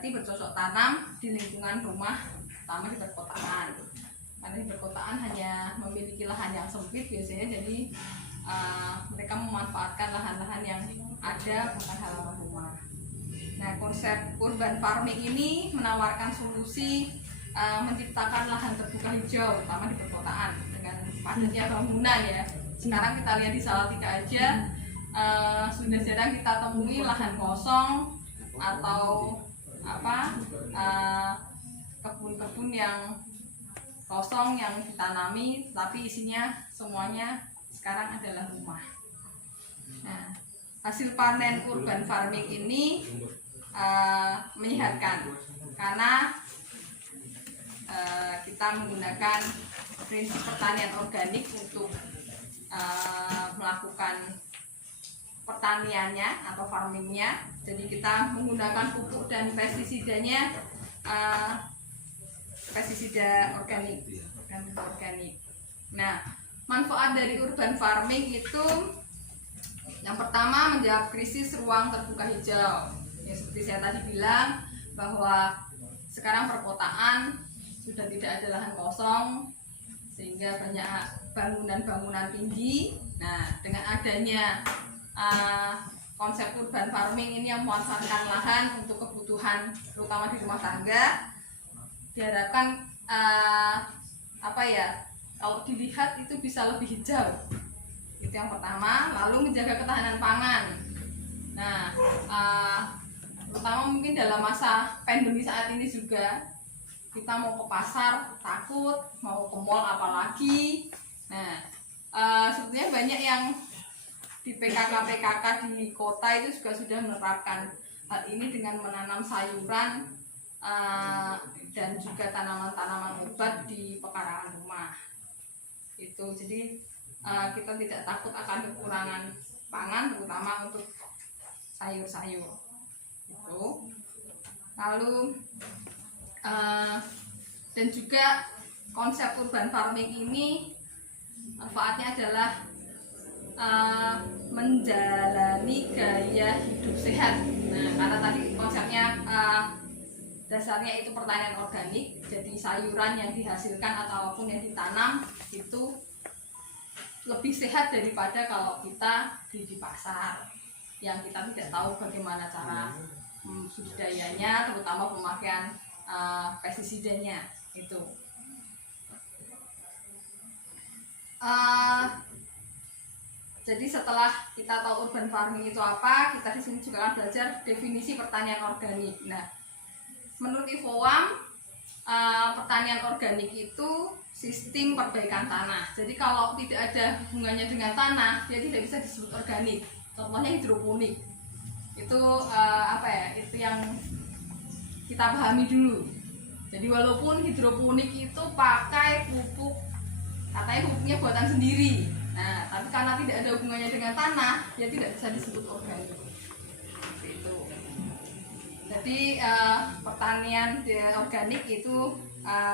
berarti bercocok tanam di lingkungan rumah, terutama di perkotaan. Karena di perkotaan hanya memiliki lahan yang sempit biasanya, jadi mereka memanfaatkan lahan-lahan yang ada bukan halaman rumah. Nah, konsep urban farming ini menawarkan solusi menciptakan lahan terbuka hijau, terutama di perkotaan dengan padatnya bangunan ya. Sekarang kita lihat di Salatiga aja, sudah jarang kita temui lahan kosong atau kebun-kebun yang kosong yang ditanami tapi isinya semuanya sekarang adalah rumah. Nah, hasil panen urban farming ini menyehatkan karena kita menggunakan prinsip pertanian organik untuk melakukan pertaniannya atau farmingnya. Jadi kita menggunakan pupuk dan pestisidanya pestisida organik. Nah, manfaat dari urban farming itu yang pertama menjawab krisis ruang terbuka hijau. Ya, seperti saya tadi bilang bahwa sekarang perkotaan sudah tidak ada lahan kosong sehingga banyak bangunan-bangunan tinggi. Nah, dengan adanya konsep urban farming ini yang memanfaatkan lahan untuk kebutuhan terutama di rumah tangga, diharapkan kalau dilihat itu bisa lebih hijau. Itu yang pertama. Lalu menjaga ketahanan pangan. Nah, terutama mungkin dalam masa pandemi saat ini juga, kita mau ke pasar takut, mau ke mall apalagi. Nah, sebetulnya banyak yang di PKK di kota itu juga sudah menerapkan hal ini dengan menanam sayuran dan juga tanaman-tanaman obat di pekarangan rumah. Itu jadi kita tidak takut akan kekurangan pangan, terutama untuk sayur-sayur. Itu. Lalu dan juga konsep urban farming ini manfaatnya adalah menjalani gaya hidup sehat. Nah, karena tadi konsepnya dasarnya itu pertanian organik, jadi sayuran yang dihasilkan atau apapun yang ditanam itu lebih sehat daripada kalau kita beli di pasar yang kita tidak tahu bagaimana cara budidayanya, terutama pemakaian pestisidanya itu. Jadi setelah kita tahu urban farming itu apa, kita di sini juga akan belajar definisi pertanian organik. Nah, menurut IFOAM, pertanian organik itu sistem perbaikan tanah. Jadi kalau tidak ada hubungannya dengan tanah, dia tidak bisa disebut organik. Contohnya hidroponik. Itu itu yang kita pahami dulu. Jadi walaupun hidroponik itu pakai pupuk, katanya pupuknya buatan sendiri. Nah, tapi karena tidak ada hubungannya dengan tanah, dia tidak bisa disebut organik. Itu. Jadi pertanian organik itu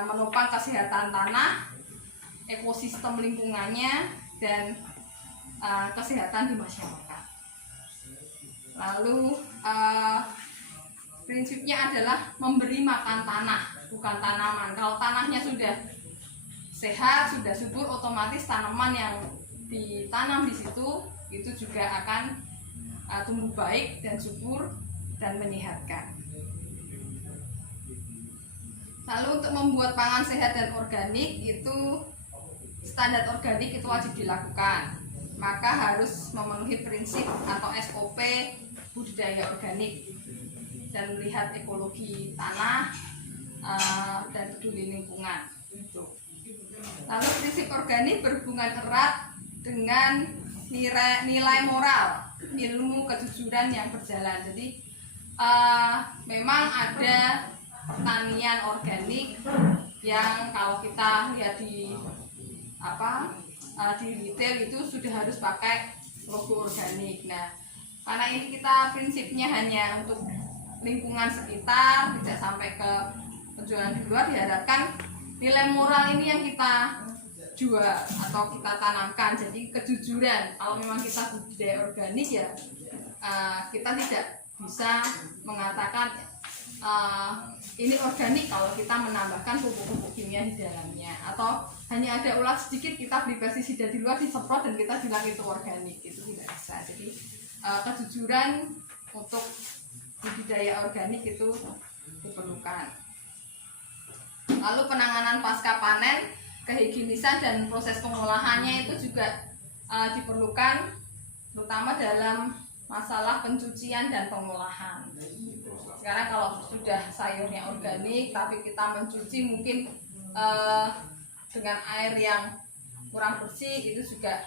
menopang kesehatan tanah, ekosistem lingkungannya, dan kesehatan di masyarakat. Lalu prinsipnya adalah memberi makan tanah, bukan tanaman. Kalau tanahnya sudah sehat, sudah subur, otomatis tanaman yang ditanam di situ itu juga akan tumbuh baik dan subur dan menyehatkan. Lalu untuk membuat pangan sehat dan organik itu standar organik itu wajib dilakukan. Maka harus memenuhi prinsip atau SOP budidaya organik dan melihat ekologi tanah dan peduli lingkungan. Lalu prinsip organik berhubungan erat dengan nilai moral, ilmu kejujuran yang berjalan. Jadi memang ada pertanian organik yang kalau kita lihat di retail itu sudah harus pakai logo organik. Nah, karena ini kita prinsipnya hanya untuk lingkungan sekitar, tidak sampai ke penjualan di luar, diharapkan nilai moral ini yang kita jual atau kita tanamkan. Jadi kejujuran, kalau memang kita budidaya organik ya kita tidak bisa mengatakan ini organik kalau kita menambahkan pupuk-pupuk kimia di dalamnya, atau hanya ada ulat sedikit kita beli pestisida di luar disemprot dan kita bilang itu organik, itu tidak bisa. Jadi kejujuran untuk budidaya organik itu diperlukan. Lalu penanganan pasca panen, kehigienisan dan proses pengolahannya itu juga diperlukan, terutama dalam masalah pencucian dan pengolahan. Sekarang kalau sudah sayurnya organik tapi kita mencuci mungkin dengan air yang kurang bersih, itu juga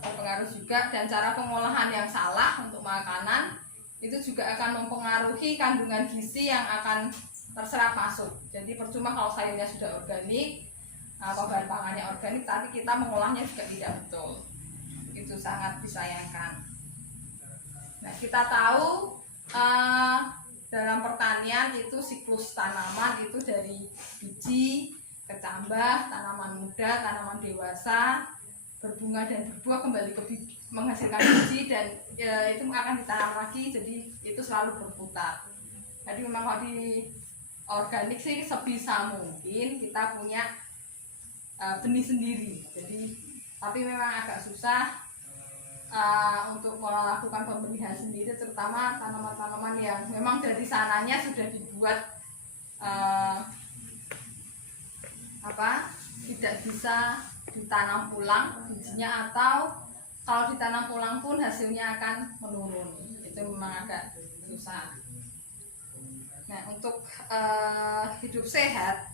berpengaruh juga. Dan cara pengolahan yang salah untuk makanan itu juga akan mempengaruhi kandungan gizi yang akan terserap masuk. Jadi percuma kalau sayurnya sudah organik atau bahan pangannya organik tapi kita mengolahnya juga tidak betul, itu sangat disayangkan. Nah, kita tahu dalam pertanian itu siklus tanaman itu dari biji, kecambah, tanaman muda, tanaman dewasa, berbunga dan berbuah, kembali ke menghasilkan biji, dan itu akan ditanam lagi. Jadi itu selalu berputar. Jadi memang kalau di organik sih sebisa mungkin kita punya benih sendiri. Jadi tapi memang agak susah untuk melakukan pembenihan sendiri, terutama tanaman-tanaman yang memang dari sananya sudah dibuat tidak bisa ditanam ulang bijinya, atau kalau ditanam ulang pun hasilnya akan menurun. Itu memang agak susah. Nah, untuk hidup sehat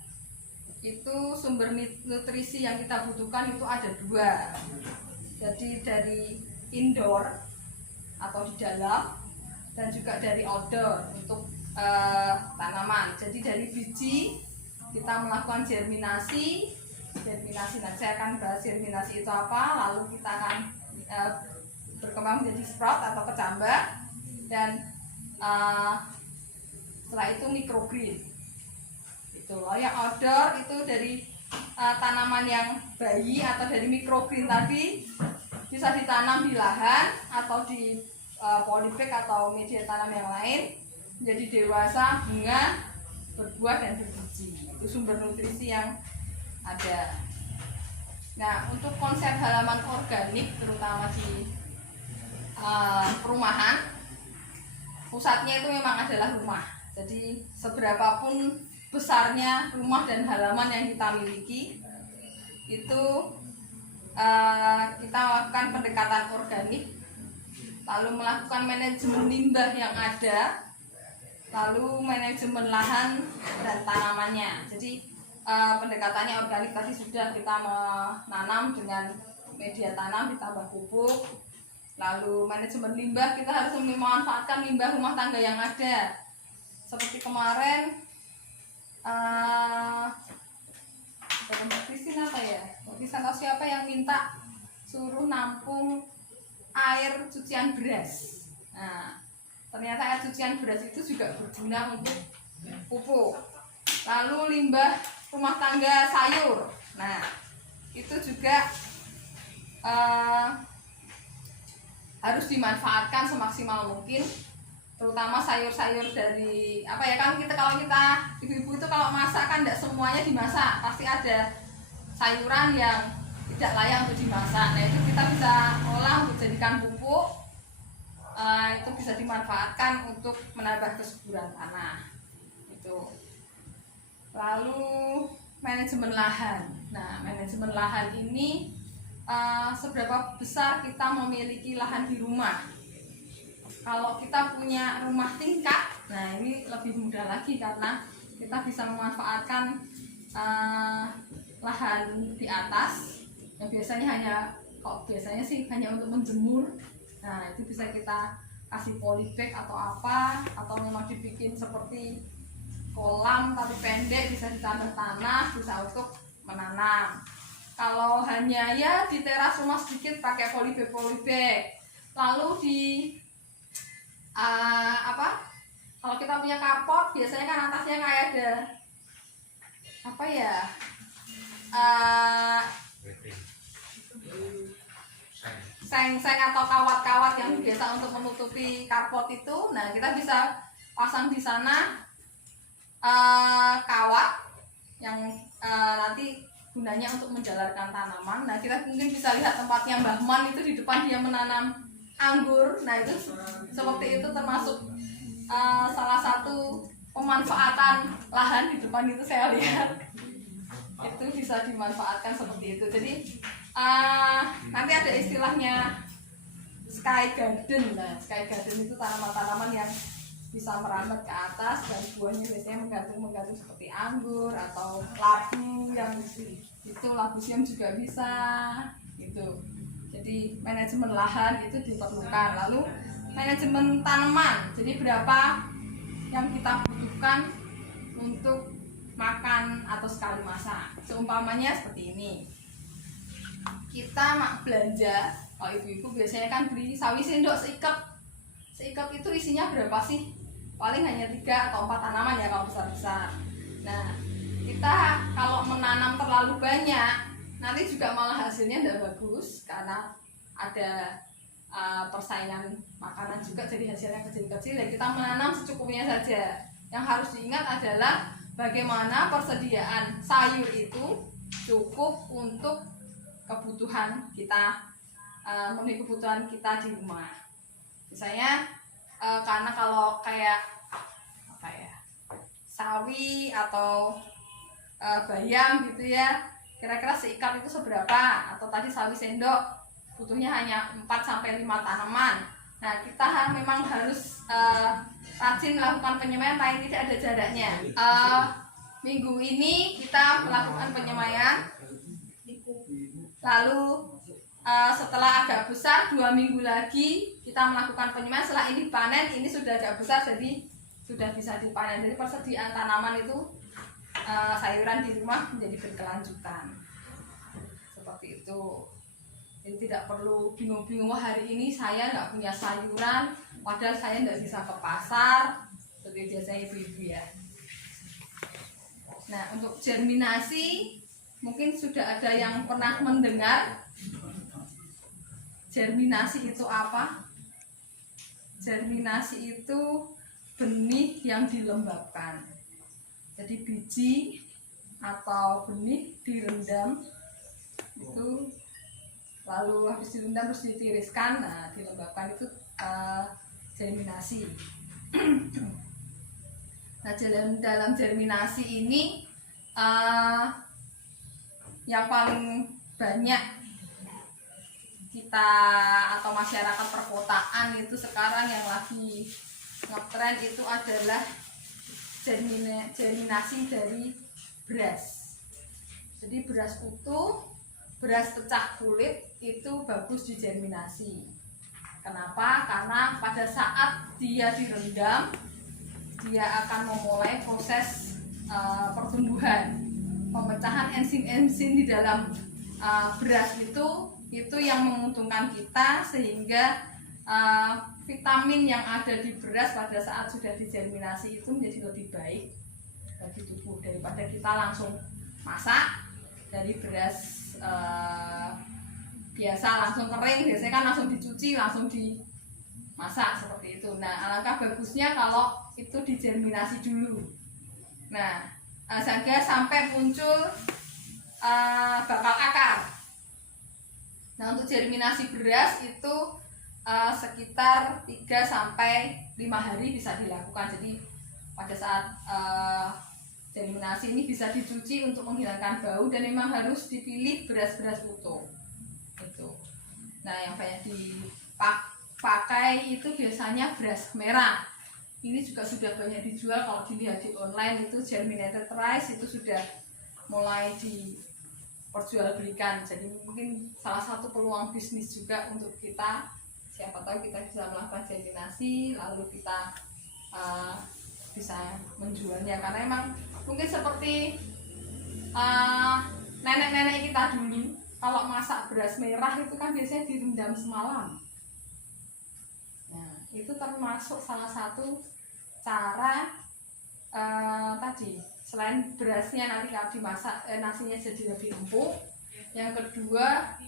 itu sumber nutrisi yang kita butuhkan itu ada dua. Jadi dari indoor atau di dalam, dan juga dari outdoor untuk tanaman. Jadi dari biji kita melakukan germinasi. Nanti saya akan bahas germinasi itu apa, lalu kita akan berkembang menjadi sprout atau kecambah, dan setelah itu microgreen. Itu loh. Yang outdoor itu dari tanaman yang bayi atau dari microgreen tadi, bisa ditanam di lahan atau di polybag atau media tanam yang lain, menjadi dewasa, bunga, berbuah dan berbiji. Itu sumber nutrisi yang ada. Nah, untuk konsep halaman organik terutama di perumahan, pusatnya itu memang adalah rumah. Jadi seberapapun besarnya rumah dan halaman yang kita miliki, itu kita melakukan pendekatan organik, lalu melakukan manajemen limbah yang ada, lalu manajemen lahan dan tanamannya. Jadi pendekatannya organik tadi sudah kita menanam dengan media tanam ditambah pupuk, lalu manajemen limbah kita harus memanfaatkan limbah rumah tangga yang ada. Seperti kemarin atau siapa yang minta suruh nampung air cucian beras. Nah, ternyata air cucian beras itu juga berguna untuk pupuk. Lalu limbah rumah tangga sayur, nah itu juga harus dimanfaatkan semaksimal mungkin, terutama sayur-sayur dari kalau kita ibu-ibu itu kalau masak kan tidak semuanya dimasak, pasti ada sayuran yang tidak layak untuk dimasak. Nah, itu kita bisa olah untuk jadikan pupuk, itu bisa dimanfaatkan untuk menambah kesuburan tanah. Itu. Lalu manajemen lahan. Nah, manajemen lahan ini seberapa besar kita memiliki lahan di rumah. Kalau kita punya rumah tingkat, nah ini lebih mudah lagi karena kita bisa memanfaatkan lahan di atas yang biasanya hanya untuk menjemur. Nah, itu bisa kita kasih polybag atau apa, atau memang dibikin seperti kolam tapi pendek, bisa ditambah tanah, bisa untuk menanam. Kalau hanya ya di teras rumah sedikit pakai polybag. Lalu di kalau kita punya carport, biasanya kan atasnya kayak ada seng-seng atau kawat-kawat yang biasa untuk menutupi carport itu. Nah, kita bisa pasang di sana kawat yang nanti gunanya untuk menjalarkan tanaman. Nah, kita mungkin bisa lihat tempatnya Mbah Man itu di depan dia menanam anggur. Nah, itu seperti itu termasuk salah satu pemanfaatan lahan di depan itu saya lihat. Itu bisa dimanfaatkan seperti itu. Jadi nanti ada istilahnya sky garden. Nah, sky garden itu tanaman-tanaman yang bisa merambat ke atas dan buahnya biasanya menggantung seperti anggur atau labu, yang itu labu siam juga bisa gitu. Jadi manajemen lahan itu diperlukan. Lalu manajemen tanaman, jadi berapa yang kita butuhkan untuk makan atau sekali masak. Seumpamanya seperti ini, kita belanja, kalau ibu-ibu biasanya kan beli sawi sendok seikap itu isinya berapa sih? Paling hanya 3 atau 4 tanaman ya kalau besar-besar. Nah, kita kalau menanam terlalu banyak, nanti juga malah hasilnya tidak bagus karena ada persaingan makanan juga, jadi hasilnya kecil-kecil. Ya kita menanam secukupnya saja. Yang harus diingat adalah bagaimana persediaan sayur itu cukup untuk kebutuhan kita, memenuhi kebutuhan kita di rumah. Misalnya karena kalau kayak apa ya, sawi atau bayam gitu ya, kira-kira seikap itu seberapa, atau tadi sawi sendok butuhnya hanya 4-5 tanaman. Nah, kita memang harus rajin melakukan penyemaian, paling tidak ada jaraknya. Minggu ini kita melakukan penyemaian, lalu setelah agak besar 2 minggu lagi kita melakukan penyemaian. Setelah ini panen, ini sudah agak besar jadi sudah bisa dipanen. Jadi persediaan tanaman itu sayuran di rumah menjadi berkelanjutan seperti itu. Jadi tidak perlu bingung-bingung, wah hari ini saya nggak punya sayuran padahal saya nggak bisa ke pasar, seperti biasanya ibu-ibu ya. Nah, untuk germinasi mungkin sudah ada yang pernah mendengar. Germinasi itu apa? Germinasi itu benih yang dilembabkan. Jadi biji atau benih direndam itu, lalu habis direndam terus ditiriskan. Nah, dilembabkan itu germinasi. Nah, dalam germinasi ini yang paling banyak kita atau masyarakat perkotaan itu sekarang yang lagi ngetren itu adalah germinasi dari beras. Jadi beras utuh, beras pecah kulit itu bagus digerminasi. Kenapa? Karena pada saat dia direndam, dia akan memulai proses pertumbuhan, pemecahan enzim-enzim di dalam beras itu yang menguntungkan kita, sehingga vitamin yang ada di beras pada saat sudah digerminasi itu menjadi lebih baik bagi tubuh daripada kita langsung masak dari beras biasa langsung kering. Biasanya kan langsung dicuci langsung dimasak seperti itu. Nah, alangkah bagusnya kalau itu digerminasi dulu. Nah, sehingga sampai muncul bakal akar. Nah, untuk germinasi beras itu sekitar 3-5 hari bisa dilakukan. Jadi pada saat germinasi ini bisa dicuci untuk menghilangkan bau, dan memang harus dipilih beras-beras utuh. Itu. Nah, yang banyak dipakai itu biasanya beras merah. Ini juga sudah banyak dijual, kalau dilihat di online itu germinated rice itu sudah mulai diperjualbelikan. Jadi mungkin salah satu peluang bisnis juga untuk kita. Siapa tahu kita bisa melakukan germinasi lalu kita bisa menjualnya, karena emang mungkin seperti nenek-nenek kita dulu kalau masak beras merah itu kan biasanya direndam semalam. Nah, itu termasuk salah satu cara tadi, selain berasnya nanti kalau dimasak nasinya jadi lebih empuk. Yang kedua,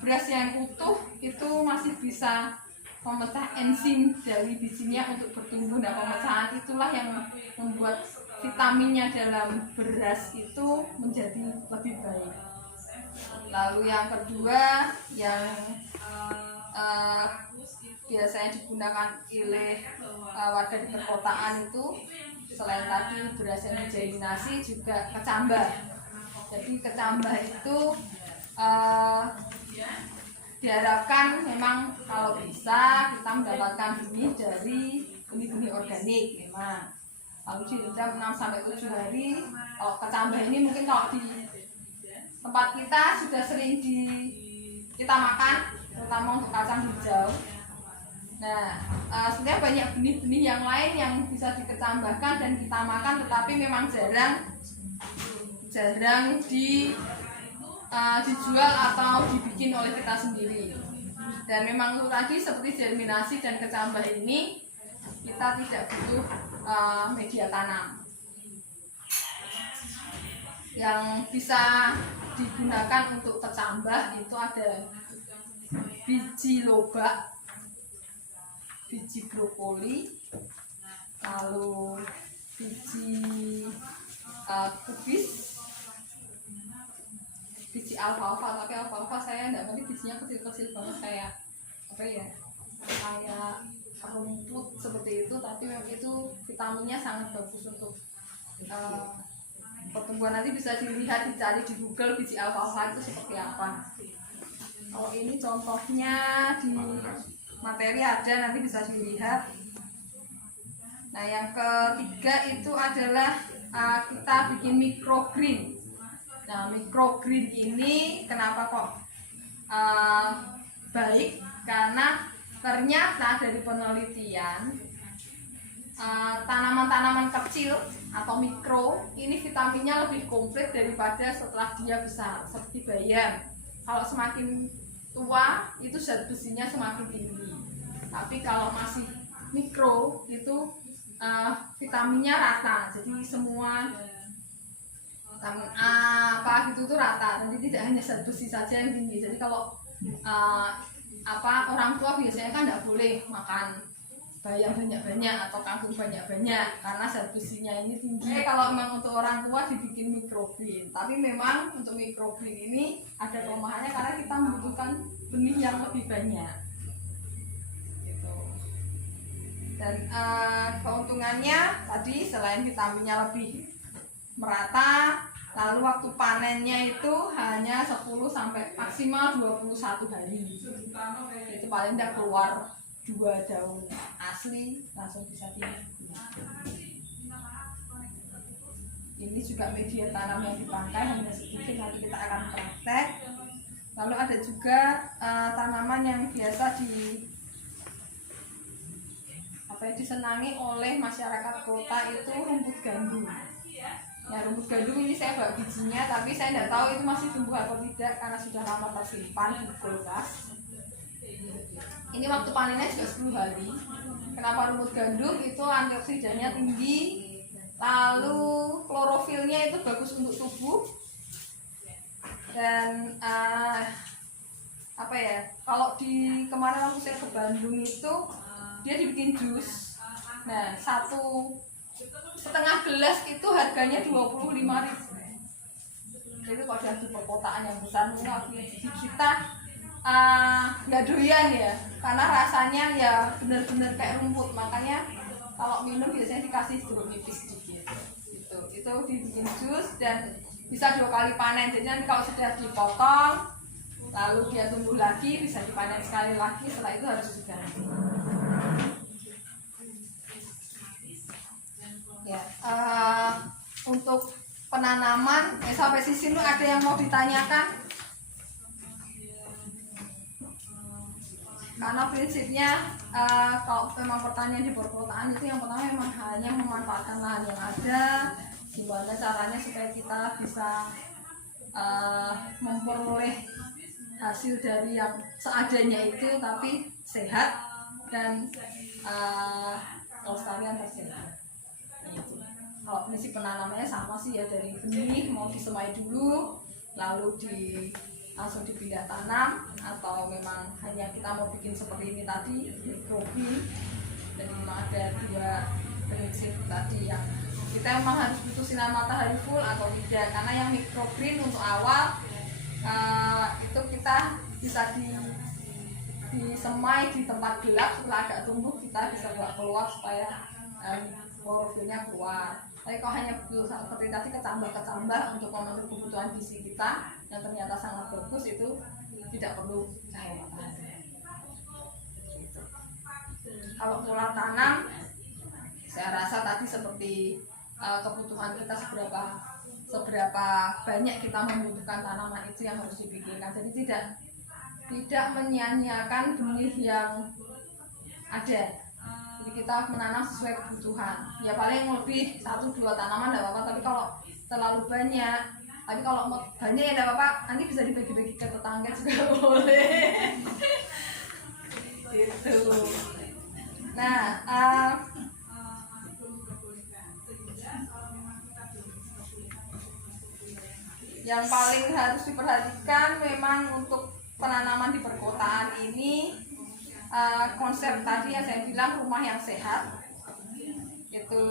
beras yang utuh itu masih bisa pemecah enzim dari bijinya untuk bertumbuh. Nah, pemecahan itulah yang membuat vitaminnya dalam beras itu menjadi lebih baik. Lalu yang kedua yang biasanya digunakan oleh warga di perkotaan itu, selain tadi beras yang dijarinasi, juga kecambah. Jadi kecambah itu diharapkan memang kalau bisa kita mendapatkan benih dari benih-benih organik memang. Lalu direndam 6-7 hari. Kalau kecambah ini mungkin kalau di tempat kita sudah sering kita makan, terutama untuk kacang hijau. Nah, sebenarnya banyak benih-benih yang lain yang bisa dikecambahkan dan kita makan, tetapi memang jarang dijual atau dibikin oleh kita sendiri. Dan memang itu tadi seperti germinasi dan kecambah ini kita tidak butuh media tanam. Yang bisa digunakan untuk kecambah itu ada biji lobak, biji brokoli, lalu biji kubis, biji alfalfa. Tapi alfalfa saya tidak ngerti, bijinya kecil-kecil banget kayak kayak rumput seperti itu, tapi memang itu vitaminnya sangat bagus untuk pertumbuhan. Nanti bisa dilihat, dicari di Google biji alfalfa itu seperti apa. Kalau ini contohnya di materi ada, nanti bisa dilihat. Nah, yang ketiga itu adalah kita bikin microgreen. Nah, microgreen ini kenapa kok baik? Karena ternyata dari penelitian tanaman-tanaman kecil atau mikro ini vitaminnya lebih komplit daripada setelah dia besar, seperti bayam. Kalau semakin tua itu zat besinya semakin tinggi, tapi kalau masih mikro itu vitaminnya rata, jadi semua vitamin A apa gitu tuh rata, jadi tidak hanya zat besi saja yang tinggi. Jadi kalau orang tua biasanya kan tidak boleh makan bayam banyak-banyak atau kangkung banyak-banyak karena zat besinya ini tinggi. Kalau memang untuk orang tua dibikin microgreen, tapi memang untuk microgreen ini ada kelemahannya karena kita membutuhkan benih yang lebih banyak gitu. Dan keuntungannya tadi selain vitaminnya lebih merata, lalu waktu panennya itu hanya 10 sampai maksimal 21 hari. Itu paling tidak keluar 2 daun asli langsung bisa ini juga media tanam yang dipakai hanya sedikit, nanti kita akan praktek. Lalu ada juga tanaman yang biasa disenangi oleh masyarakat kota, itu rumput gandum. Ya, rumput gandum ini saya bawa bijinya, tapi saya tidak tahu itu masih tumbuh atau tidak karena sudah lama tersimpan di kulkas. Ini waktu panennya juga 10 hari. Kenapa rumput gandum? Itu antioksidannya tinggi, lalu klorofilnya itu bagus untuk tubuh. Dan kalau kemarin waktu saya ke Bandung itu dia dibikin jus. Nah, 1,5 gelas itu harganya 25.000. Itu kalau di perkotaan yang besar mungkin kita nggak doyan ya, karena rasanya ya benar-benar kayak rumput. Makanya kalau minum biasanya dikasih jeruk nipis sedikit gitu. Itu dibikin jus dan bisa 2 kali panen. Jadi nanti kalau sudah dipotong lalu dia tumbuh lagi, bisa dipanen sekali lagi, setelah itu harus diganti. Ya, untuk penanaman sampai sini ada yang mau ditanyakan? Karena prinsipnya kalau memang pertanian di perkotaan itu yang pertama memang hanya memanfaatkan lahan yang ada, gimana caranya supaya kita bisa memperoleh hasil dari yang seadanya itu tapi sehat dan kelestarian tersehat. Kalau prinsip penanamannya sama sih ya, dari benih mau disemai dulu, lalu langsung dipindah tanam, atau memang hanya kita mau bikin seperti ini tadi, microgreen. Dan memang ada 2 prinsip tadi yang kita memang harus butuh sinar matahari full atau tidak, karena yang microgreen untuk awal itu kita bisa disemai di tempat gelap, setelah agak tumbuh kita bisa bawa keluar supaya klorofilnya keluar. Tapi kalau hanya butuh seperti tadi kecambah untuk memenuhi kebutuhan gizi kita yang ternyata sangat bagus, itu tidak perlu cahaya matahari. Gitu. Kalau pola tanam, saya rasa tadi seperti kebutuhan kita seberapa banyak kita membutuhkan tanaman, itu yang harus dipikirkan. Jadi tidak menyia-nyiakan benih yang ada. Jadi kita menanam sesuai kebutuhan. Ya paling lebih 1-2 tanaman tidak apa-apa, tapi kalau terlalu banyak, tapi kalau banyak ya tidak apa-apa, nanti bisa dibagi-bagi ke tetangga juga boleh. Gitu. Nah, yang paling harus diperhatikan memang untuk penanaman di perkotaan ini, konsep tadi yang saya bilang rumah yang sehat, itu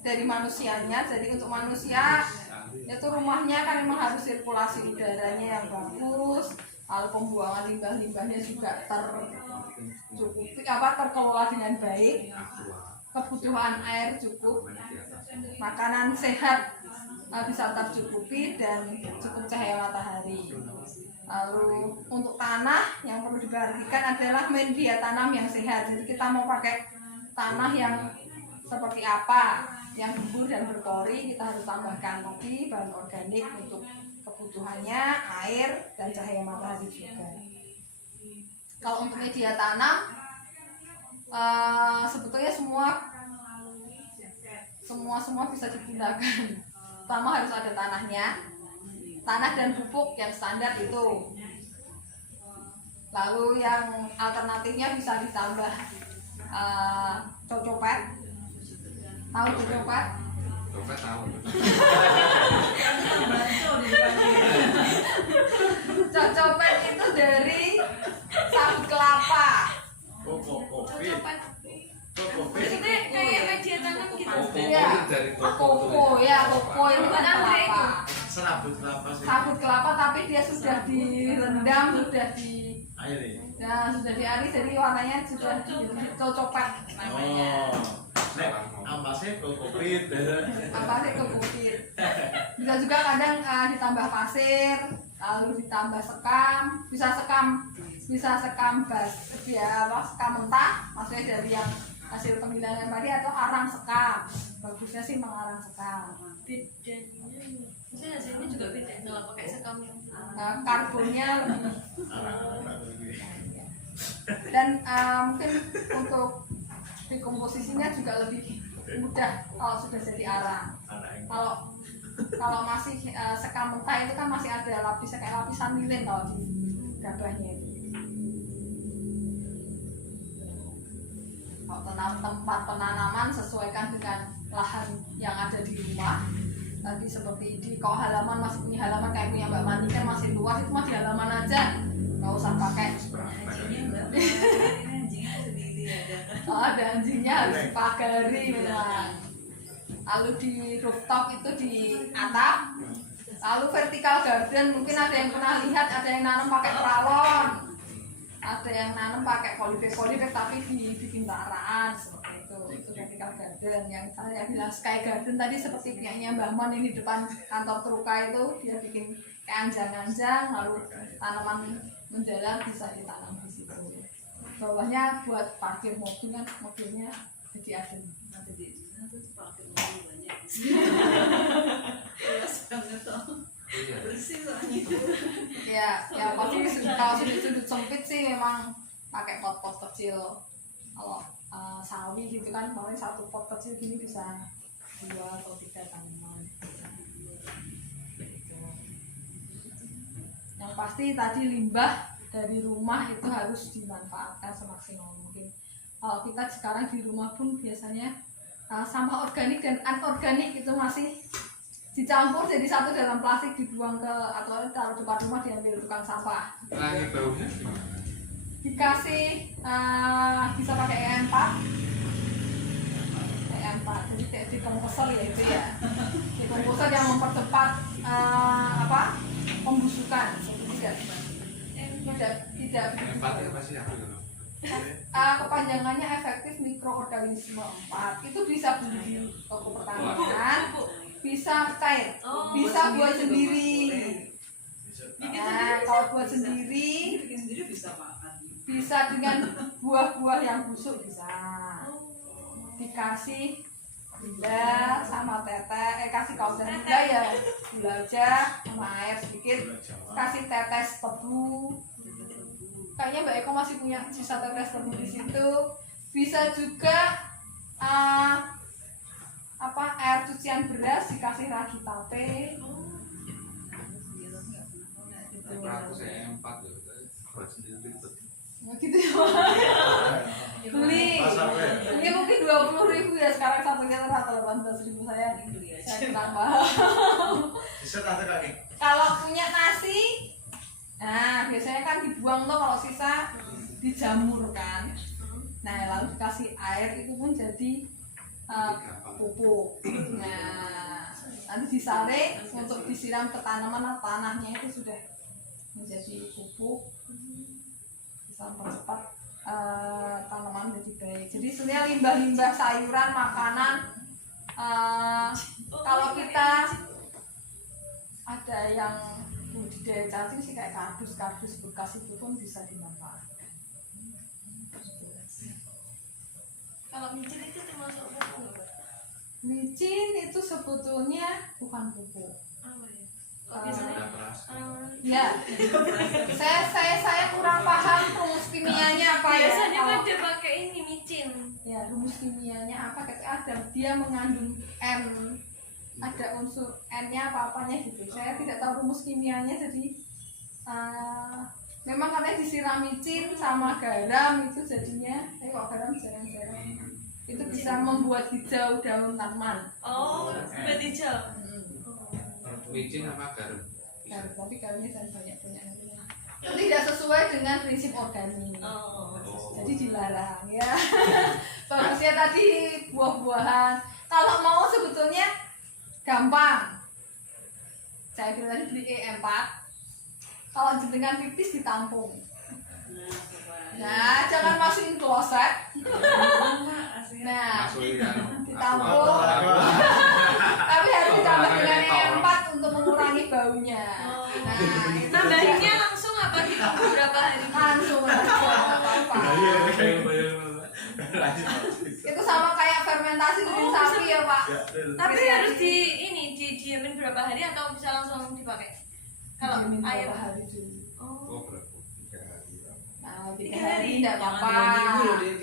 dari manusianya. Jadi untuk manusia itu rumahnya kan memang harus sirkulasi udaranya yang bagus, lalu pembuangan limbah-limbahnya juga tercukupi, terkelola dengan baik, kebutuhan air cukup, makanan sehat bisa tercukupi, dan cukup cahaya matahari. Lalu untuk tanah yang perlu diperhatikan adalah media tanam yang sehat. Jadi kita mau pakai tanah yang seperti apa, yang gembur dan berpori, kita harus tambahkan tadi bahan organik untuk kebutuhannya, air dan cahaya matahari juga. Kalau untuk media tanam, sebetulnya semua bisa digunakan. Pertama harus ada tanah dan pupuk yang standar itu. Lalu yang alternatifnya bisa ditambah cocopet. Tahu cocopet? Cocopet tahu. Cocopet itu dari sabut kelapa. Cocopet. Maksudnya kayak media tanam gitu. Iya. Koko itu kan kelapa. Sabut kelapa tapi dia sudah direndam, sudah diaris, jadi warnanya sudah cocopet namanya. Ampasnya kokopit. Bisa juga kadang ditambah pasir, lalu ditambah sekam, bisa sekam sekam mentah, maksudnya dari yang hasil penggilingan tadi, atau arang sekam. Bagusnya sih mengarang sekam. Bedanya, maksudnya hasilnya juga beda nggak pakai sekam yang karbonnya lebih. Dan mungkin untuk dekomposisinya juga lebih mudah kalau sudah jadi arang. Kalau masih sekam mentah itu kan masih ada lapisan lilin kalau di gabahnya itu. Kalau tempat penanaman sesuaikan dengan lahan yang ada di rumah. Tadi seperti kalau halaman masih punya halaman kayak punya Mbak Mani kan masih luas, itu mah di halaman aja, nggak usah pakai. Ada anjingnya harus dipagari memang. Lalu di rooftop itu di atap. Lalu vertical garden, mungkin ada yang pernah lihat, ada yang nanam pakai peralon, ada yang nanam pakai polybag tapi dibikin taraan seperti itu. Itu vertical garden. Yang saya bilang sky garden tadi seperti punyanya Mbah Mon ini depan kantor Teruka itu, dia bikin kayak anjang-anjang, lalu tanaman menjalar bisa ditanam di situ. Bawahnya buat parkir mobil kan, mobilnya jadi adem. jadi terus pakai mobil banyak. Banget toh. Bersih soalnya. Ya pasti kalau sudut sempit sih memang pakai pot-pot kecil. Kalau sawi gitu kan, paling 1 pot kecil gini bisa 2 atau 3 tanaman. Gitu. Yang pasti tadi limbah dari rumah itu harus dimanfaatkan semaksimal mungkin. Kalau kita sekarang di rumah pun biasanya sampah organik dan anorganik itu masih dicampur jadi satu dalam plastik, dibuang ke atau taruh depan rumah, diambil tukang sampah. Lagi baunya gimana? Dikasih bisa pakai E4, jadi kayak dekomposer ya itu ya, dekomposer yang mempercepat pembusukan. Tidak Empat apa sih aku dulu? kepanjangannya efektif mikroorganisme 4 itu bisa beli di toko pertanian, bisa cair, bisa buat sendiri. Nah, kalau buat sendiri bisa dengan buah-buah yang busuk, bisa dikasih gula sama kasih kaudan gula ya, gula aja sama air sedikit, kasih tetes tebu. Kayaknya Mbak Eko masih punya sisa tetes tebu di situ. Bisa juga air cucian beras dikasih ragi tape. Aku saya empat loh. Buat sendiri ribet. Gitu ya. Beli mungkin 20.000 ya, sekarang satunya rata 18.000 saya tambah. Bisa tante kaki. Kalau punya nasi, nah biasanya kan dibuang tuh, kalau sisa dijamur kan. Nah lalu dikasih air, itu pun jadi pupuk. Nah nanti disaring untuk disiram ke tanaman, tanahnya itu sudah menjadi pupuk, bisa mempercepat tanaman jadi baik. Jadi sebenarnya limbah-limbah sayuran, makanan, kalau kita ada yang budidaya cacing sih kayak kardus bekas itu pun bisa dimanfaatkan. Kalau micin itu termasuk pupuk nggak? Micin itu sebetulnya bukan pupuk. Apa ya? Kok biasanya Ya, saya kurang paham rumus kimianya apa ya. biasanya pada pakai ini micin. Ya, rumus kimianya apa? Ada dia mengandung N, ada unsur N-nya apa-apanya gitu. Saya tidak tahu rumus kimianya, jadi memang katanya disiram micin sama garam itu jadinya, kok garam jarang-jarang itu bisa membuat hijau daun tanaman. Oh, buat hijau. Micin apa garam? Garam, tapi garamnya jangan banyak-banyak. Itu tidak sesuai dengan prinsip organik. Jadi dilarang ya. Bagusnya tadi buah-buahan. Kalau mau sebetulnya gampang. Saya bilang tadi beli E4. Kalau jenengan pipis ditampung. Nah, jangan masukin kloset. Nah, ditampung. Tapi harus ditambah dengan E4 untuk mengurangi baunya. Nah, nambahinnya langsung apa ditunggu berapa hari? langsung apa-apa. Itu sama kayak fermentasi daging sapi ya Pak. Tapi harus didiamin berapa hari atau bisa langsung dipakai? Kalau Diamin air berapa hari dulu. Oh. berapa? 3 hari. Nah, 3 3 hari hari. tidak apa-apa.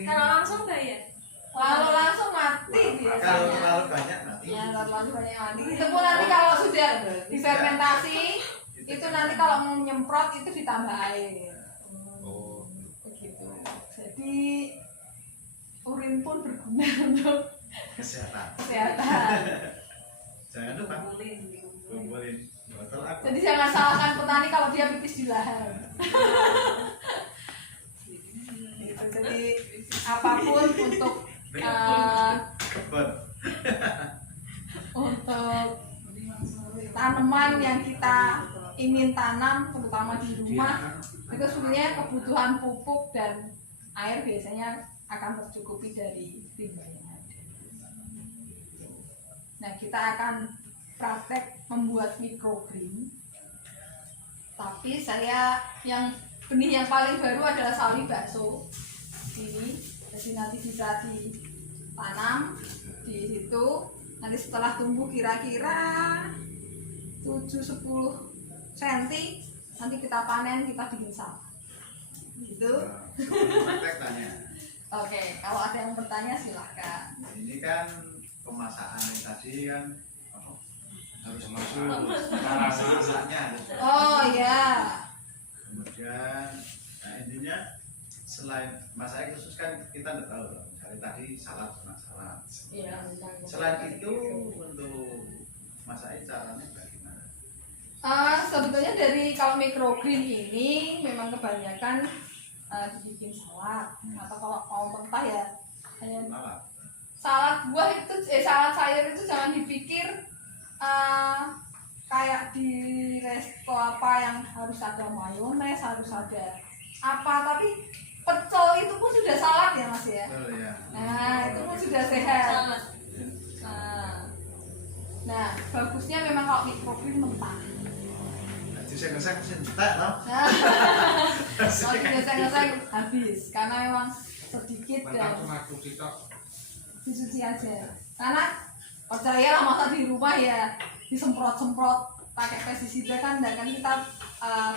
Kalau langsung bayar? Kalau langsung mati biasanya. Kalau banyak nanti. Ya, lalu banyak mati. Itu pun nanti kalau sudah difermentasi, itu nanti kalau mau nyemprot itu ditambah air. Oh. Begitu. Jadi urin pun berguna untuk Kesehatan. Jangan lupa kumpulin botol aku. Jadi jangan salahkan petani kalau dia pipis di lahan. Gitu. Jadi apapun untuk untuk tanaman yang kita ingin tanam, terutama di rumah, itu sebenarnya kebutuhan pupuk dan air biasanya akan tercukupi dari limbah yang ada. Nah, kita akan praktek membuat microgreen. Tapi saya yang benih yang paling baru adalah sawi bakso ini. Jadi nanti bisa ditanam di situ. Nanti setelah tumbuh kira-kira 7-10 cm, nanti kita panen, kita bikin sampah. Gitu. Tanya. Oke, kalau ada yang bertanya silahkan. Ini kan pemasakan tadi kan harus masuk masaknya. Oh ya. Kemudian, nah intinya selain masak khusus kan kita tidak tahu loh. Misalnya tadi salad. Iya. Selain itu untuk Mas Ai caranya bagaimana? Sebetulnya dari kalau microgreen ini memang kebanyakan dibikin salad atau kalau mau mentah ya hanya Malah. salad buah itu salad sayur itu jangan dipikir kayak di resto apa yang harus ada mayones, harus ada apa, tapi pecel itu pun sudah salad ya Mas ya. Betul ya. Nah itu pun sudah sehat. Sangat. Nah bagusnya memang kalau microgreen mentah. Jadi saya ngesek mesin tak tau. Nah, kalau gesek-gesek habis karena memang sedikit dan dicuci aja. Karena percayalah masa di rumah ya disemprot-semprot pakai pestisida kan, dan kan kita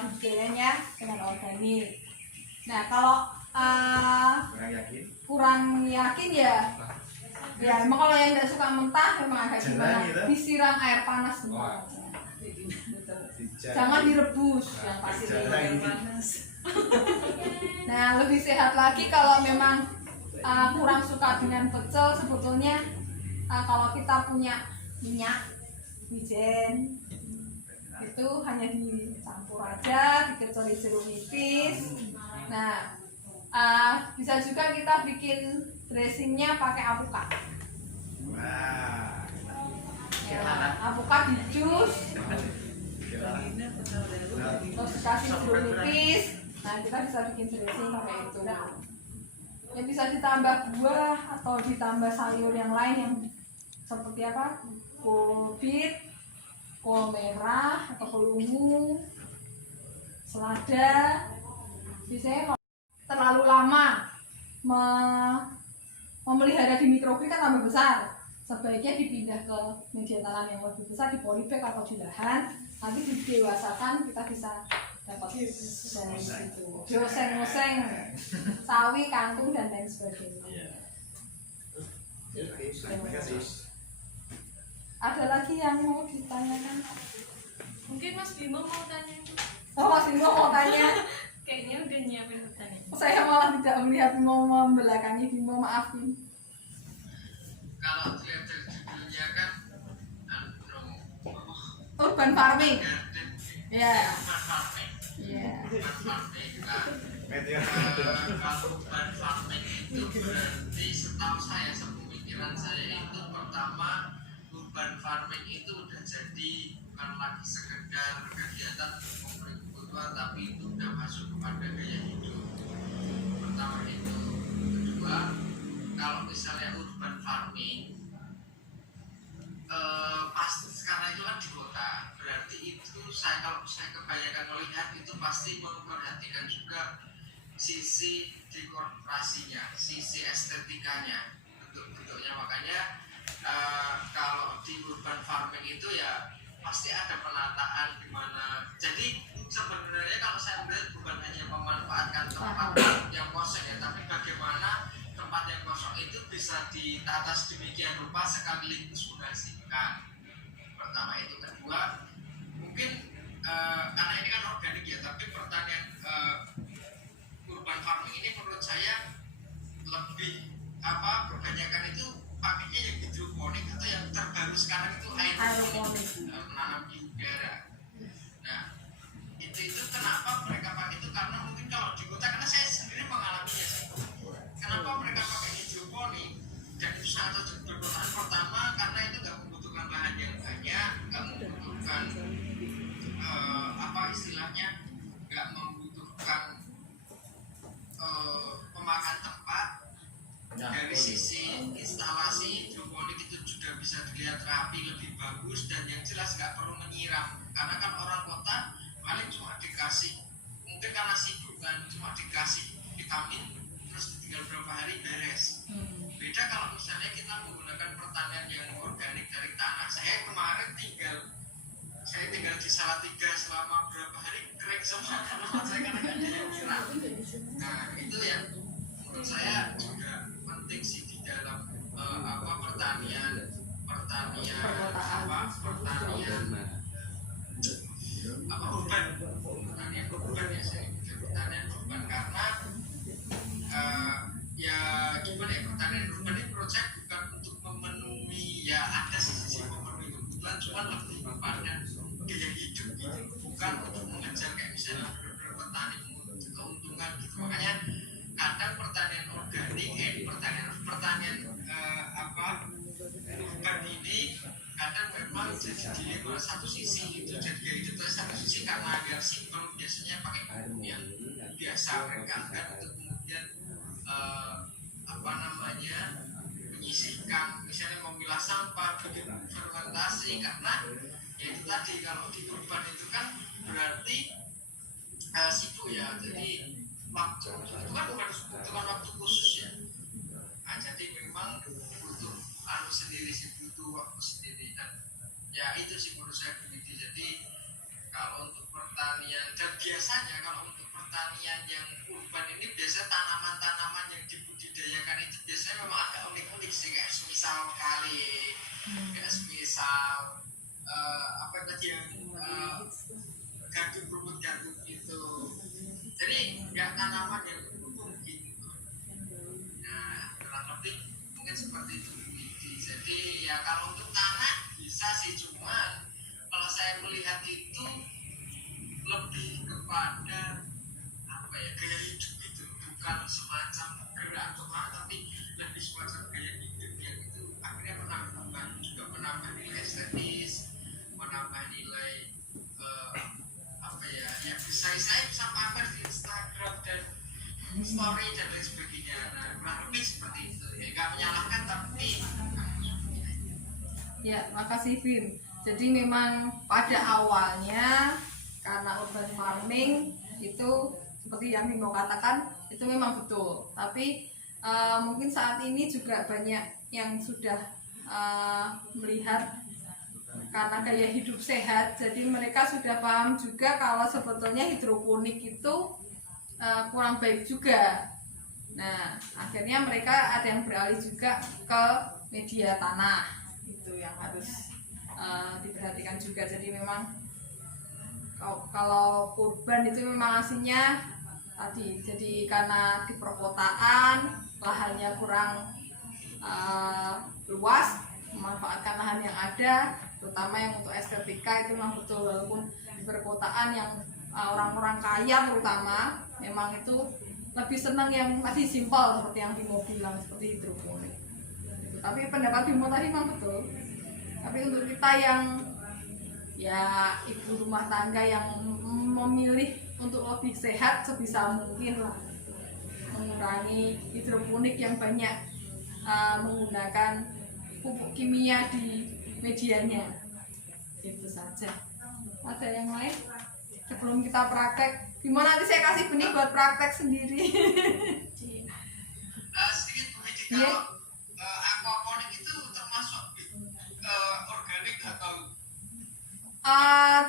budidayanya dengan organik. Nah kalau Kurang yakin. kurang yakin ya emang kalau yang tidak suka mentah memang agak Jangan gimana, gitu. disiram air panas dulu. Wah. Betul. Dijak. Jangan direbus yang pasti. Jangan. Nah lebih sehat lagi kalau memang kurang suka dengan pecel, sebetulnya kalau kita punya minyak wijen itu hanya dicampur aja, dikecori jeruk nipis. Nah bisa juga kita bikin dressingnya pakai alpukat. Wah. Ya, alpukat di jus, terus dikasih jeruk nipis. Nah kita bisa bikin dressing pakai itu. Ya bisa ditambah buah atau ditambah sayur yang lain yang seperti apa, kol bit, kol merah atau kol ungu, selada. Biasanya kalau terlalu lama memelihara di microgreen kan tambah besar, sebaiknya dipindah ke media tanam yang lebih besar, di polybag atau di lahan. Nanti didewasakan kita bisa dapat dari situ oseng-oseng, sawi, kangkung dan lain sebagainya. Terima kasih. Ada lagi yang mau ditanyakan? Mungkin Mas Bimo mau tanya. Oh Mas Bimo mau tanya. Kayaknya udah nyiapin pertanyaan. Saya malah tidak melihat Bimo membelakangi Bimo, maaf Bimo. Kalau dilihat dari judulnya kan Urban farming. garden Ya. urban farming Iya. urban farming nah, Media. kalau urban farming itu berarti setahu saya, sepemikiran saya itu pertama urban farming itu udah jadi bukan lagi sekedar kegiatan memberi kebutuhan, tapi itu udah masuk kepada gaya hidup. Pertama itu. Kedua, kalau misalnya urban farming pasti sekarang itu kan di kota, berarti itu kalau saya kebanyakan melihat itu pasti memperhatikan juga sisi dekorasinya, sisi estetikanya, bentuk-bentuknya. Makanya kalau di urban farming itu ya pasti ada penataan di mana. Jadi sebenarnya kalau saya melihat bukan hanya memanfaatkan tempat yang kosong ya, tapi bagaimana tempat yang kosong itu bisa ditata sedemikian rupa sekaligus menghasilkan. Pertama itu. Kedua, mungkin karena ini kan organik ya, tapi pertanian urban farming ini menurut saya lebih kebanyakan itu pakainya yang hidroponik atau yang terbaru sekarang itu aeroponik, menanam di udara. Nah itu kenapa mereka pakai itu, karena mungkin kalau di kota, karena saya sendiri mengalaminya sih. Kenapa mereka pakai hidroponik dan itu sangat cocok perkotaan? Pertama karena itu nggak membutuhkan lahan yang banyak, nggak membutuhkan istilahnya, nggak membutuhkan pemakan tempat. Dari sisi instalasi hidroponik itu juga bisa dilihat rapi, lebih bagus, dan yang jelas nggak perlu menyiram. Karena kan orang kota paling cuma dikasih, mungkin karena sibuk kan, cuma dikasih vitamin terus tinggal berapa hari beres. Beda kalau misalnya kita menggunakan pertanian yang organik dari tanah. Saya kemarin tinggal di Salatiga selama berapa hari, kering semua tanaman saya karena nggak ada yang nyiram. Nah itu yang menurut saya juga penting sih di dalam pertanian urban ya, saya pikir pertanian urban, karena ya gimana ya, pertanian urban ini proyek bukan untuk memenuhi, ya ada sih sisi memenuhi kebutuhan, cuma teman-teman lebih kepada gaya hidup gitu, bukan untuk mengejar kayak misalnya berpetani untuk keuntungan gitu. Makanya kadang pertanian organik, pertanian urban ini kadang memang jadi dilema satu sisi itu jadi gaya hidup, tapi satu sisi karena agak simpel biasanya pakai pupuk yang biasa mereka kan untuk kemudian menyisihkan misalnya memilah sampah, bikin fermentasi, karena ya itu tadi kalau di urban itu kan berarti sibuk ya, jadi waktu itu kan bukan butuhkan waktu khusus ya. Nah, jadi memang butuh sendiri sih, butuh waktu sendiri, dan ya itu sih menurut saya begitu. Jadi kalau untuk pertanian, dan biasanya kalau untuk pertanian yang urban ini biasanya tanaman-tanaman yang dibudidayakan itu biasanya memang agak unik-unik sih, kayak semisal kali, kayak semisal apa tadi yang gandum, rumput gandum itu. Jadi nggak tanaman yang umum gitu. Nah, kurang lebih mungkin seperti itu. Jadi ya kalau untuk tanah bisa sih, cuman kalau saya melihat itu lebih kepada apa ya, gaya hidup gitu, bukan semacam gerak atau tapi lebih semacam gaya hidup yang itu akhirnya menambah nilai estetis, menambah nilai apa ya, yang saya bisa pamer di Instagram dan story dan lain sebagainya. Nah, kurang lebih seperti itu ya, nggak menyalahkan tapi Ya, makasih Bim. Jadi memang pada awalnya karena urban farming itu seperti yang Bimo katakan itu memang betul. Tapi mungkin saat ini juga banyak yang sudah melihat karena gaya hidup sehat, jadi mereka sudah paham juga kalau sebetulnya hidroponik itu kurang baik juga. Nah, akhirnya mereka ada yang beralih juga ke media tanah. Itu yang harus diperhatikan juga. Jadi memang kalau urban itu memang aslinya tadi, jadi karena di perkotaan lahannya kurang luas, memanfaatkan lahan yang ada, terutama yang untuk estetika itu memang betul. Walaupun di perkotaan yang orang-orang kaya terutama memang itu lebih senang yang masih simpel seperti yang Bimo bilang, seperti hidroponik. Tapi pendapat Bimo tadi memang betul. Tapi untuk kita yang ya ibu rumah tangga yang memilih untuk lebih sehat, sebisa mungkin lah mengurangi hidroponik yang banyak menggunakan pupuk kimia di medianya. Itu saja. Ada yang lain? Sebelum kita praktek, gimana nanti saya kasih benih buat praktek sendiri. sedikit Bu Medi, kalau aquaponik itu termasuk organik atau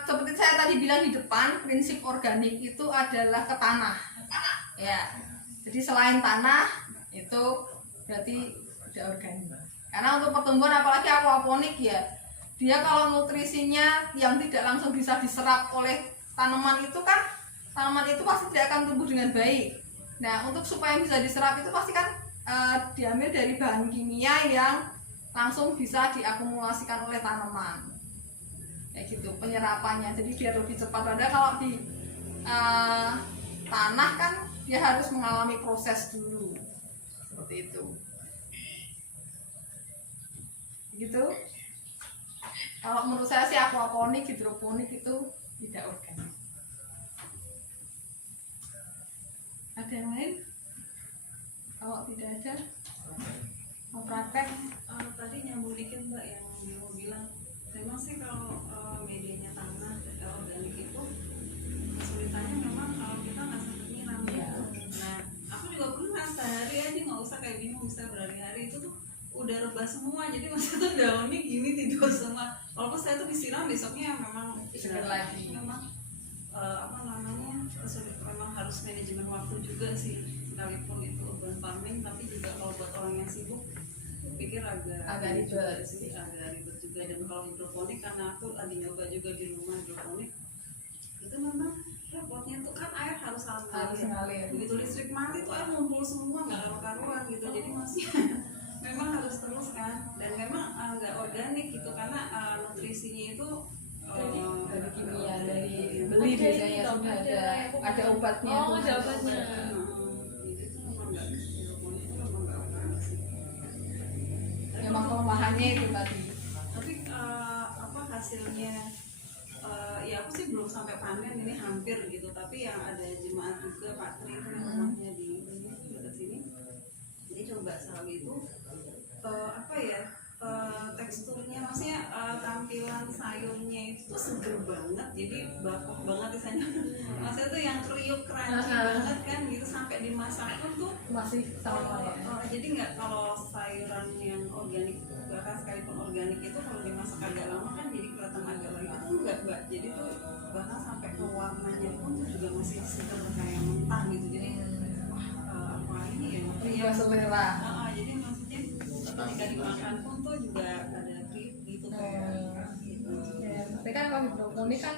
Seperti saya tadi bilang di depan, prinsip organik itu adalah ke tanah. Ya, jadi selain tanah itu berarti udah organik. Karena untuk pertumbuhan apalagi aquaponik ya, dia kalau nutrisinya yang tidak langsung bisa diserap oleh tanaman itu kan, tanaman itu pasti tidak akan tumbuh dengan baik. Nah, untuk supaya bisa diserap itu pasti kan diambil dari bahan kimia yang langsung bisa diakumulasikan oleh tanaman. Kayak gitu penyerapannya, jadi biar lebih cepat. Padahal kalau di tanah kan dia harus mengalami proses dulu, seperti itu. Gitu. Kalau menurut saya sih aquaponik, hidroponik itu tidak organik. Ada yang lain? Kalau tidak ada, mau praktek? Tadi nyambung dikit Mbak yang Bimo bilang, memang sih kalau medianya tanah organik itu kesulitannya memang kalau kita nggak sempat nyiram gitu. Nah, aku juga pernah sehari aja nggak usah kayak Bimo, bisa berhari-hari itu tuh udah rebah semua, jadi maksudnya tuh daunnya gini tidur semua. Walaupun saya tuh disiram besoknya memang Segar lagi. memang apa namanya memang harus manajemen waktu juga sih, sekalipun itu urban farming, tapi juga kalau buat orang yang sibuk pikir agak ribet sih, agak ribet juga. Dan kalau hidroponik, karena aku lagi nyoba juga di rumah hidroponik, itu memang repotnya tuh kan air harus ngalir. Begitu listrik mati tuh air ngumpul semua, nggak karu-karuan gitu. Jadi masih memang harus terus kan, dan memang nggak organik gitu karena nutrisinya itu udah ada obatnya. Oh, ada obatnya. Jadi itu memang nggak hidroponik itu memang nggak organik sih. Memang kelemahannya itu tadi. Tapi apa hasilnya? Ya aku sih belum sampai panen, ini hampir gitu. Tapi yang ada jemaat juga Pak Tri itu yang rumahnya di dekat sini. Jadi coba sawi itu apa ya? Teksturnya maksudnya tampilan sayurnya itu tuh seger banget, jadi bakok banget rasanya. Maksudnya tuh yang kriuk crunchy banget kan gitu, sampai dimasak pun tuh Masih sama ya. jadi nggak, kalau sayuran yang organik bahkan sekalipun organik itu kalau dimasak agak lama kan jadi kelihatan agak lagi, itu enggak mbak, jadi tuh bahkan sampai ke warnanya pun tuh juga masih seger kayak mentah gitu. Jadi wah apa ini ya Juga selera. jadi maksudnya ketika dimakan pun tuh juga ada kriuk gitu kayak gitu. Ya, tapi kan kalau hidroponik kan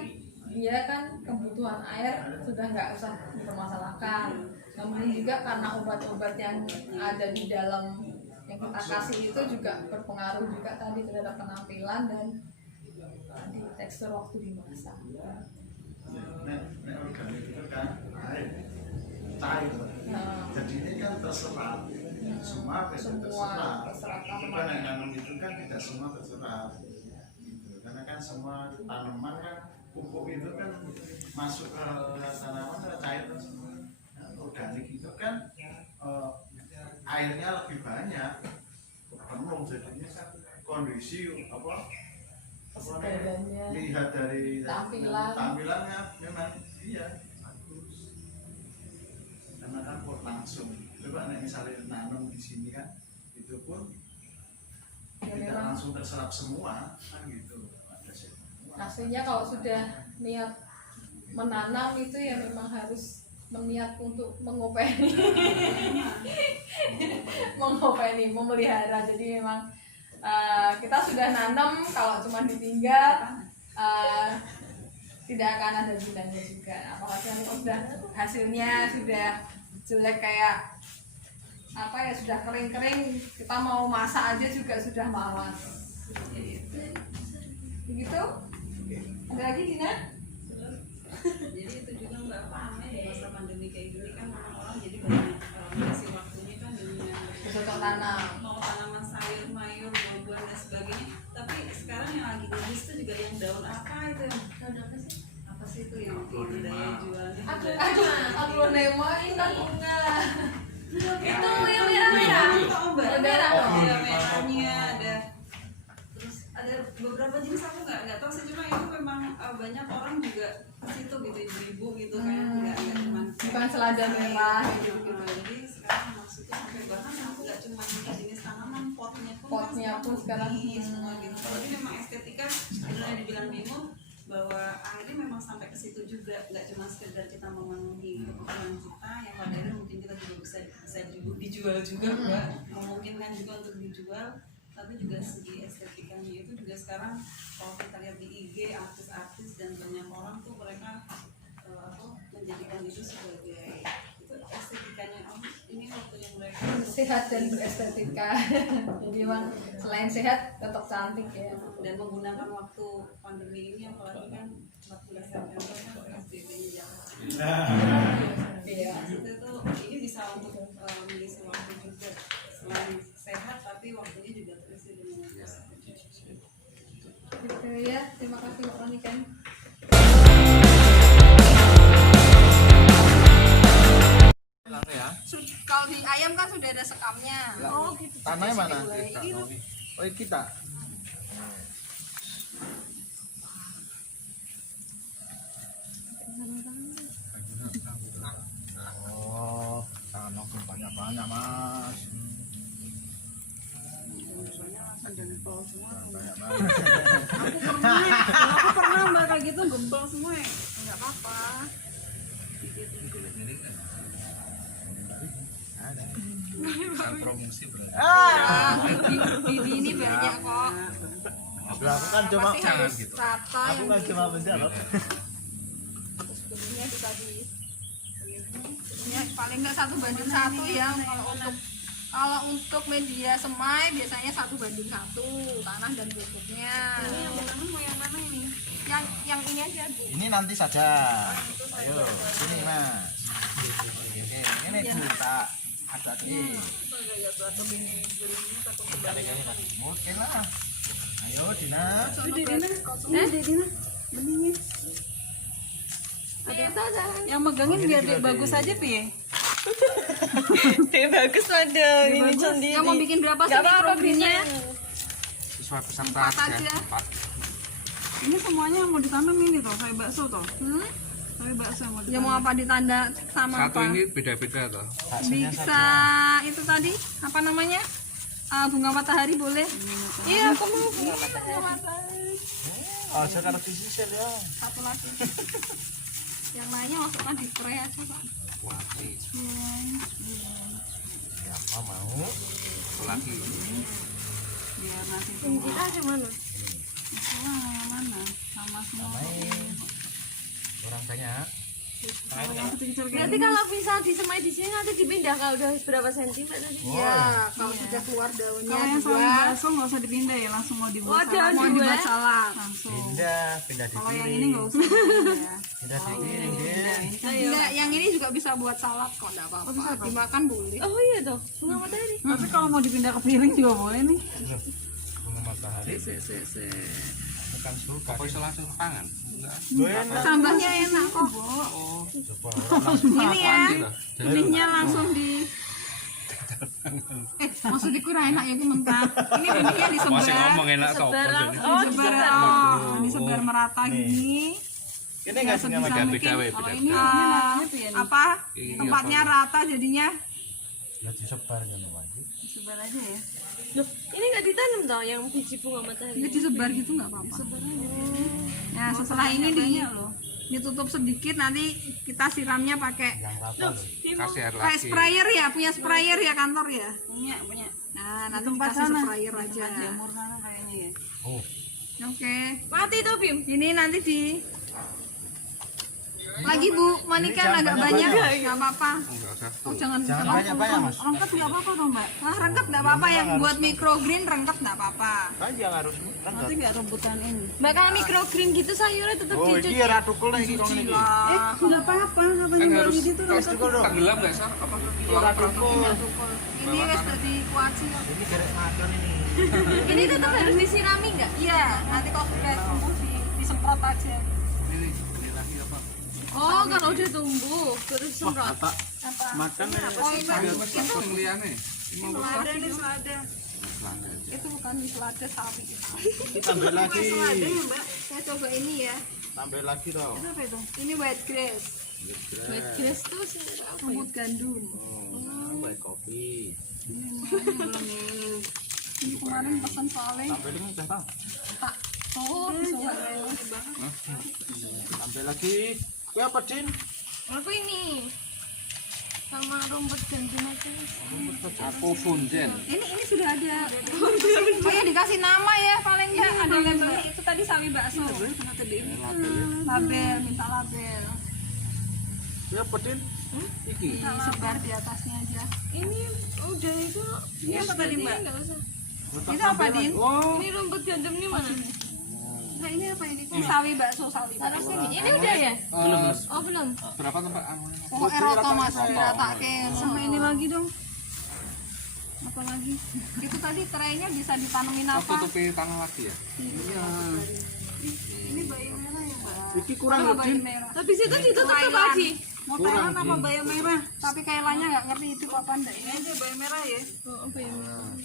dia kan kebutuhan air sudah nggak usah dipermasalahkan. Namun juga karena obat-obat yang ada di dalam yang kita kasih itu juga berpengaruh juga tadi terhadap penampilan dan di tekstur waktu dimasak. Nek organik itu kan air cair, jadi ini kan terserap, semua bisa terserap. Bukan yang nanam itu kan tidak semua terserap, gitu. Karena kan semua tanaman kan pupuk itu kan masuk ke tanaman kan cair semua. Nah, organik itu kan airnya lebih banyak, penuh jadinya kan kondisi apa Badannya. lihat dari tampilannya memang iya bagus, karena kan pot langsung. Coba nih misalnya nanam di sini kan itu pun tidak langsung terserap semua kan gitu, ada semua. Aslinya kalau sudah niat menanam itu ya memang harus meniat untuk mengopeni, memelihara. Jadi memang kita sudah nanam, kalau cuma ditinggal tidak akan ada gunanya juga. Apalagi kalau sudah hasilnya sudah jelek kayak apa ya, sudah kering-kering, kita mau masak aja juga sudah malas. Begitu? Ada lagi Dina? Jadi itu juga mbak apa namanya di masa pandemi kayak gini kan orang-orang jadi banyak mengisi waktunya kan dengan Bercocok tanam. mau tanaman sayur, mayur, buah-buahan dan sebagainya. Tapi sekarang yang lagi bagus itu juga yang daun apa itu? Daun apa sih? Apa sih itu yang daya jualnya? Aglonema ini bunga. Itu yang merah-merah. Oh mbak, Merah. ada merahnya, ada terus ada beberapa jenis aku nggak tahu sih, cuma itu memang banyak orang juga ke situ gitu, ibu-ibu gitu kan, nggak cuma Bukan selada merah gitu. Jadi sekarang maksudnya sampai bahkan aku nggak cuma jenis tanaman, potnya Pun sekarang semua gitu. Jadi memang estetika sebenarnya dibilang bingung bahwa akhirnya memang sampai ke situ juga, nggak cuma sekedar kita memenuhi kebutuhan kita yang padahal mungkin kita juga bisa dijual juga, mbak, memungkinkan juga untuk dijual, tapi juga segi estetikanya itu juga sekarang kalau kita lihat di IG artis-artis dan banyak orang tuh mereka menjadikan itu sebagai itu estetikanya. Ini waktunya mereka sehat dan berestetika. Jadi memang selain sehat tetap cantik ya. dan menggunakan waktu pandemi ini apalagi kan 14 September kan PSBB-nya Jakarta. Iya. Itu tuh ini bisa untuk mengisi waktu juga, selain sehat tapi waktunya juga terisi dengan Gitu ya. Terima kasih Mbak Ronikan. Kalau di ayam kan sudah ada sekamnya. Oh gitu. Tanahnya mana? Ini loh. Oh kita. Oh, tanah banyak-banyak mas. Aku pernah mbak kayak gitu gembel semua ya. Nggak apa-apa. Promosi berarti. Di ini banyak kok. Aku kan cuma Pasti harus rata aku yang kan cuma menjawab. sebelumnya bisa di ya, paling nggak 1:1 ya kalau untuk Kalau untuk media semai biasanya 1:1 tanah dan pupuknya. Ini yang pertama mau yang mana ini? Yang ini aja Bu. Ini nanti saja. Ayo, sini Mas. Ini juta ada nih. Oke lah. Ayo Dina. Beningnya. Yang megangin biar dia bagus aja Pi. Dia bagus pada ini sendiri. Yang mau bikin berapa sih Gak apa-apa microgreennya? Sesuai peserta 4 aja. 4. Ini semuanya mau ditanam ini toh, kayak bakso toh. Kayak bakso yang mau Ya mau apa ditanda sama Satu apa? ini beda-beda toh. Bisa itu tadi apa namanya? Bunga matahari boleh? Iya, aku mau bunga matahari. Oh, sekarang disisir ya. Satu lagi. Yang lainnya masukkan di spray aja Pak. Siapa mau? Satu lagi. biar nanti Kita ada mana? semua mana sama semua. Orang banyak. Yang kecil-kecil kayak Berarti kalau bisa disemai di sini nanti dipindah kalau udah berapa sentimeter tadi? Iya, kalau sudah keluar daunnya kalau yang sawi dua, bakso nggak usah dipindah ya, langsung mau dibuat Oh, daun mau dua. dibuat salad. langsung. Pindah di Kalau yang piring. ini nggak usah dipindah ya. Pindah di piring, Din. Enggak, yang ini juga bisa buat salad kok, enggak apa-apa. Dimakan boleh. Oh iya toh, bunga matahari. Tapi kalau mau dipindah ke piring juga boleh nih. Bunga matahari. Bukan suka. Kok bisa langsung pangan? Enggak. Lo enak. Sambahnya enak kok. Oh, Coba. Ini ya, gitu. benihnya langsung di maksud kurang enak ya itu mentah. Ini benihnya disebar. Masih ngomong enak toh. Oh, Disebar merata gini. Ini nggak punya Sebisa makan. mungkin. Beda-beda. Ini namanya tuh ya nih. Apa? Ini Tempatnya rata jadinya. Ya disebar kan lagi. Sebar aja ya. Loh, ini nggak ditanam toh yang biji bunga matahari? Ini disebar gitu nggak apa-apa. Nah, setelah ini ditutup sedikit, nanti kita siramnya pakai Yang rata. Kasih air kayak lagi. sprayer ya, punya sprayer ya kantor ya. Punya. Nah, nanti Tempat kasih sana. sprayer aja. Jamur sana kayaknya ya. Oh, Oke. Mati tuh Bim. Ini nanti di lagi Bu, manikan agak banyak, nggak apa-apa. Enggak usah. Oh, jangan jangan banyak-banyak, Mas. Rongkat nggak apa-apa dong mbak. Wah, rengket nggak apa-apa, yang buat microgreen rengket nggak apa-apa. Kan yang harus Nanti nggak rebutan ini. Mbak kalau microgreen gitu sayurnya tetap Oh, dicuci. iki ora tukul lagi kalau ini. Nggak apa-apa. Apa Kan yang harus gitu tuh rongkat. Tukul dong. tenggelam enggak sih? Apa? Ora tukul. Ini wes dari kuaci. Ini gerek makan ini. Ini tetap harus disirami nggak? Iya, nanti kalau sudah tumbuh disemprot aja. Ini lagi apa? Oh, kalau udah tumbuh terus semprot. Makan Oh, itu Pemilihannya. selada nih selada. Itu bukan selada sapi. tambah lagi. Saya coba ini ya. Tambah lagi toh. Apa itu? Ini white grass, White grass tuh sebenarnya apa ya? rumput gandum. Buat kopi. Ini kemarin pesan soalnya Tambah ini udah tahu. tak. Oh, bisa Tambah lagi. Kue apa, Din? Aku ini sama rumput gandum aja. Aku punjen. ini sudah ada. Oh ya dikasih nama ya paling enggak ada labelnya itu tadi sawi bakso. Label, minta label. Kue apa, Din? Iki. Disebar di atasnya aja. Ini udah itu. Ini apa tadi Mbak? Nggak usah. Itu apa Din? Oh, Ini rumput gandum ini mana? Nah ini apa ini? Ini sawi bakso sawi. Taruh sini. Ini udah ya? Belum. Oh belum. Berapa tempat? Oh eroto mas, diratake. Sama ini lagi dong. Apa lagi? Itu tadi traynya bisa ditanemin Oh, apa? tutupi tanah lagi ya? Ini bayam merah ya Mbak. iki kurang Apa loh, bayam Din. merah? Habis itu ditutup Thailand. lagi. Mau Thailand apa bayam merah? Tapi kayaknya nggak ngerti itu apa enggak Ini aja bayam merah ya. Oh, bayam merah.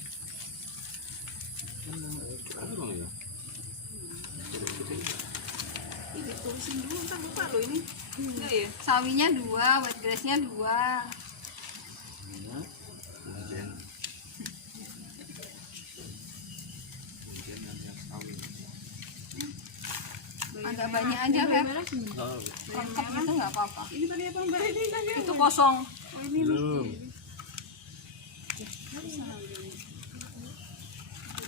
Ini tulisin dulu, ntar lupa loh ini. Enggak ya? Sawinya 2, white grassnya 2. Agak banyak aja Beb. Lengkap gitu nggak apa-apa. Ini tadi apa mbak? Ini tadi. Itu kosong. Belum.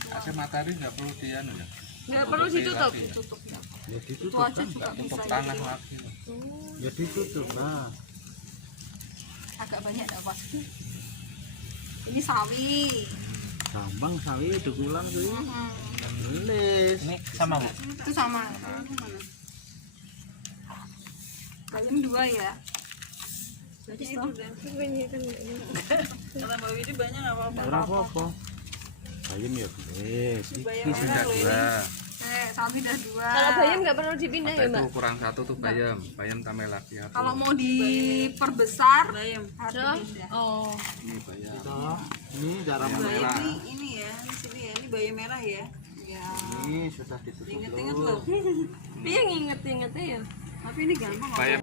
Ada matahari nggak perlu dian ya? Nggak perlu ditutup. Tutup ya. Ya Itu ditutup aja kan. juga bisa. Untuk tanah lagi. Ya ditutup. Nah, Agak banyak enggak pas? Ini sawi. Gampang sawi dukulan tuh. Nulis. Ini sama Bu. Itu sama. Bayam 2 ya. Berarti itu dan kata Mbak Widi banyak nggak apa-apa. Ora apa-apa. Bayam ya. Bayam Ini sudah merah loh 2. Sawi udah 2. Kalau bayam nggak perlu dipindah ya, Itu Mbak? kurang 1 tuh bayam. Bayam tambah lagi apa? Kalau mau diperbesar bayam. harus pindah. Oh. Ini bayam. Ini cara Bayam Bayam merah. ini ya, di sini ya, ini bayam merah ya. Ya. ini sudah ditutup Ingat-ingat dulu. loh. Tapi yang inget-ingetnya ya. Tapi ini gampang kok. Bayam